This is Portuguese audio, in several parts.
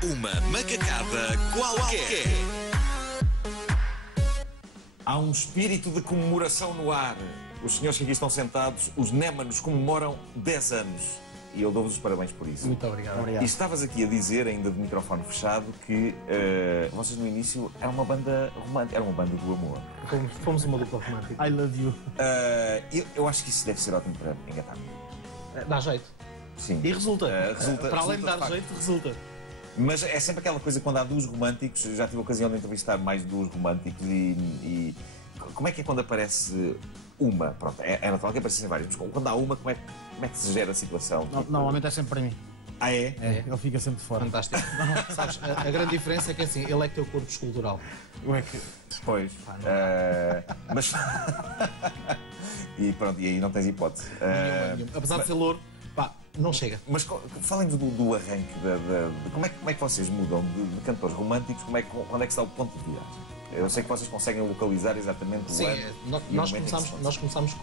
Uma macacada qualquer. Há um espírito de comemoração no ar. Os senhores que aqui estão sentados, os Némanos, comemoram 10 anos. E eu dou-vos os parabéns por isso. Muito obrigado. E estavas aqui a dizer, ainda de microfone fechado, que vocês no início eram uma banda romântica, era uma banda do amor. Fomos uma dupla romântica. I love you. Eu acho que isso deve ser ótimo para engatar. Dá jeito. Sim. E resulta. Para além de dar facto. jeito, resulta. Mas é sempre aquela coisa quando há duos românticos. Já tive a ocasião de entrevistar mais duos românticos e como é que é quando aparece uma? Pronto, é natural que aparecessem várias, mas quando há uma, como é que se gera a situação? Normalmente é sempre para mim. Ah, é? É, ele fica sempre de fora. Fantástico. Sabes, a grande diferença é que assim, ele é que tem o corpo escultural. Eu é que... Pois. Mas. E pronto, e aí não tens hipótese. Nenhuma. Apesar de ser louro, pá, não chega. Mas falem do arranque, como é que vocês mudam de cantores românticos, quando é que se dá o ponto de viragem? Eu sei que vocês conseguem localizar exatamente o Sim, ano nós começámos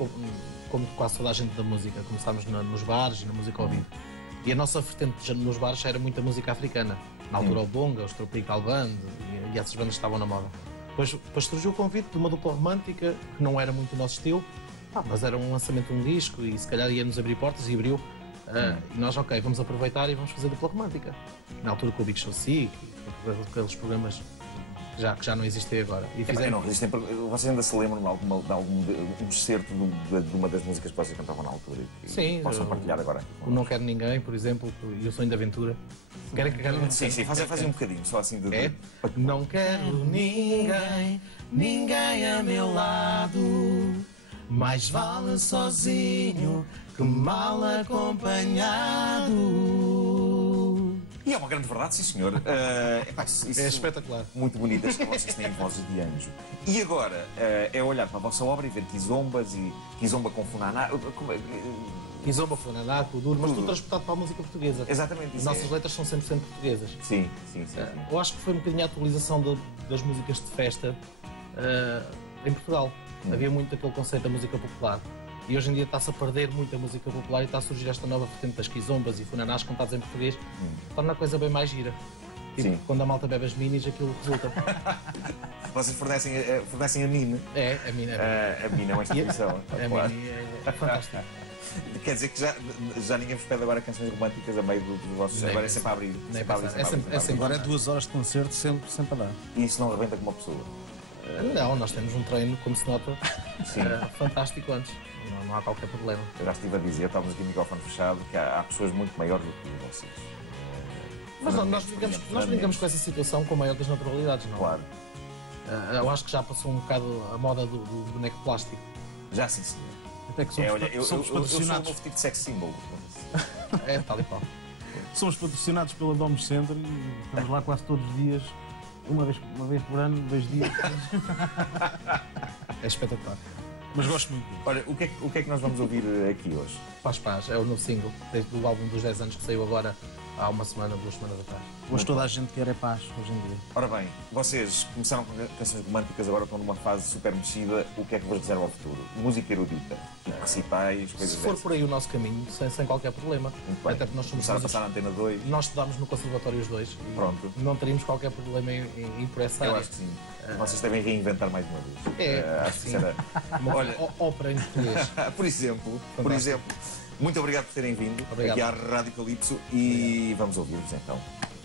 como quase toda a gente da música. Começámos nos bares e na música ao vivo. E a nossa vertente nos bares era muita música africana. Na altura o Bonga, os Tropical Band e essas bandas estavam na moda. Depois surgiu o convite de uma dupla romântica, que não era muito o nosso estilo, mas era um lançamento de um disco e se calhar ia-nos abrir portas e abriu. E nós, ok, vamos aproveitar e vamos fazer dupla romântica. Na altura com o Big Show Sick, aqueles programas que já não existem agora. E não resistem, vocês ainda se lembram de algum excerto de uma das músicas que vocês cantavam na altura? Sim. Possam partilhar agora? O Não Quero Ninguém, por exemplo, e o Sonho da Aventura. Sim, fazem um bocadinho, só assim de... Não quero ninguém a meu lado. Mais vale sozinho que mal acompanhado. E é uma grande verdade, sim senhor. É espetacular. Muito bonitas, que vocês têm vozes de anjo. E agora, é olhar para a vossa obra e ver quizombas e quizomba com funaná. Kizomba, funaná, kuduro, mas tudo transportado para a música portuguesa. Exatamente. As nossas letras são 100% portuguesas. Sim. Eu acho que foi um bocadinho a atualização das músicas de festa em Portugal. Havia muito aquele conceito da música popular. E hoje em dia está-se a perder muito a música popular e está a surgir esta nova vertente das quizombas e funanás cantados em português. Torna a coisa bem mais gira. Tipo, quando a malta bebe as minis, aquilo resulta. Vocês fornecem a mine. É, a mine é. A mine é uma instituição. A mine é fantástica. Quer dizer que já ninguém vos pede agora canções românticas a meio dos vossos... Agora é sempre a abrir. Agora é 2 horas de concerto, sempre a dar. E isso não rebenta com uma pessoa? Não, nós temos um treino, como se nota, fantástico antes. Não há qualquer problema. Eu já estive a dizer, estávamos aqui no microfone fechado, que há pessoas muito maiores do que vocês. Mas nós brincamos com essa situação com a maior das naturalidades, não? Claro. Eu acho que já passou um bocado a moda do boneco plástico. Já sim, senhor. Até que somos patrocinados. Eu sou um novo tipo de sex symbol. É, tal e qual. Somos patrocinados pela Domus Center e estamos lá quase todos os dias. Uma vez por ano, 2 dias. É espetacular. Mas gosto muito. Olha, o que é que nós vamos ouvir aqui hoje? Paz, é o novo single do álbum dos 10 anos que saiu agora há 2 semanas atrás. Hoje toda a gente quer é paz, hoje em dia. Ora bem, vocês começaram com canções românticas, agora estão numa fase super mexida. O que é que vos reserva ao futuro? Música erudita, recitais, coisas Se for por aí o nosso caminho, sem qualquer problema. Muito bem. Até porque nós somos começar a passar na Antena 2. Nós estudámos no Conservatório os dois. Pronto. Não teríamos qualquer problema em ir por essa área. Eu acho que sim. Vocês devem reinventar mais uma vez. Acho que será. Olha, ópera em português. Por exemplo. Muito obrigado por terem vindo aqui à Rádio Calypso e vamos ouvir-vos então.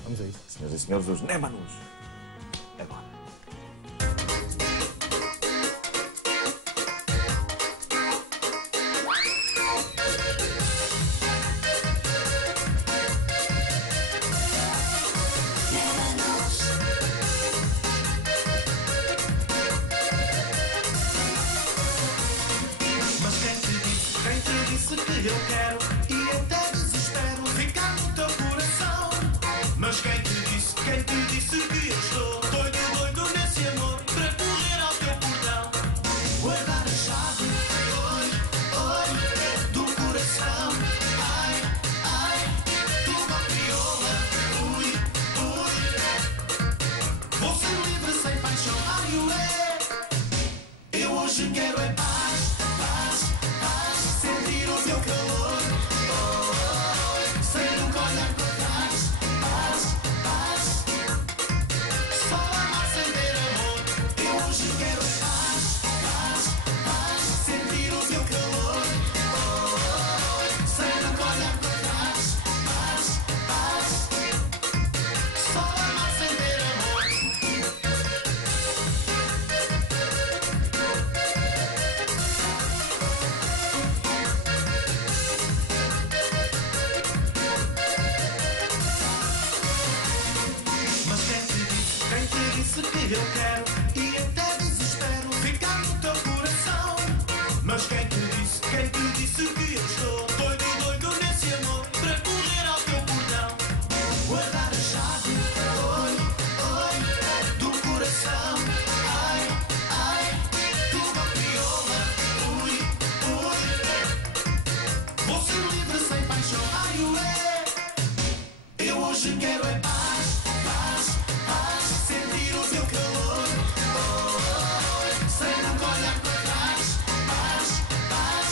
Vamos a isso. Senhoras e senhores, os Némanos. Agora. Que eu quero e até desespero ficar no teu coração. Mas quem te disse que eu estou doido, doido? E eu quero e até desespero ficar no teu coração. Mas quem te disse que eu estou doido nesse amor para correr ao teu portão? Guardar a chave, oi, do coração. Ai, ai, tuba crioula, ui, vou ser livre sem paixão, ai, ué. Eu hoje quero é paz, paz, paz, sentir o teu calor, sem nunca olhar para trás, paz, paz,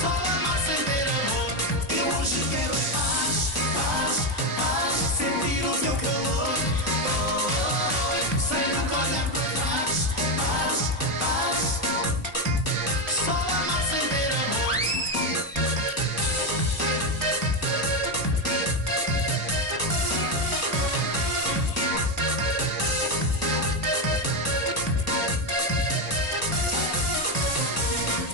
só amar sem ter amor. Eu hoje quero é paz, paz, paz, sentir o teu calor, sem nunca olhar para trás, paz, paz, só amar sem ter amor.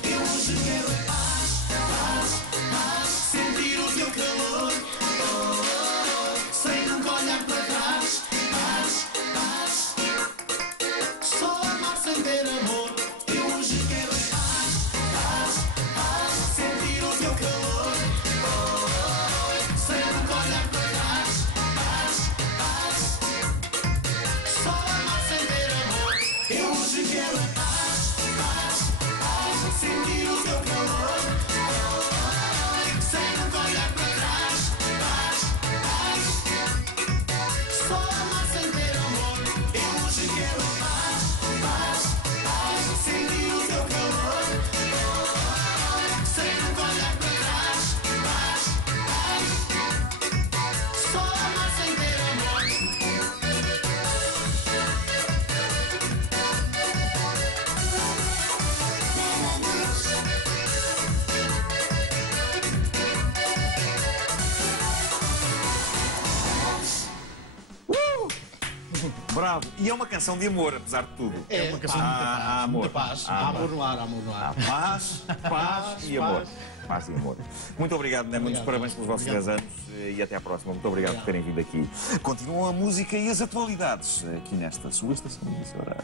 Eu hoje quero é paz, paz, paz, sentir o teu calor, sem nunca olhar para trás, paz, paz, só amar sem ter amor. Eu hoje quero é paz, paz, paz, sentir o teu calor, sem nunca olhar para trás, paz, paz, só amar sem ter amor. Eu hoje quero é paz, paz, paz, sentir o teu calor, sem nunca olhar para trás, paz, paz, só amar sem ter amor. Eu hoje quero paz, paz, paz, sentir o teu calor, sem nunca olhar para trás, paz, paz, só amar sem ter amor. Bravo. E é uma canção de amor, apesar de tudo. É uma canção de Há muita amor. paz. Há Há amor. amor no ar, há amor no ar. Paz, paz e amor. Paz e amor. Muito obrigado, né? Muitos Obrigado. parabéns pelos vossos 10 anos e até à próxima. Muito obrigado por terem vindo aqui. Continuam a música e as atualidades aqui nesta sua estação emissora.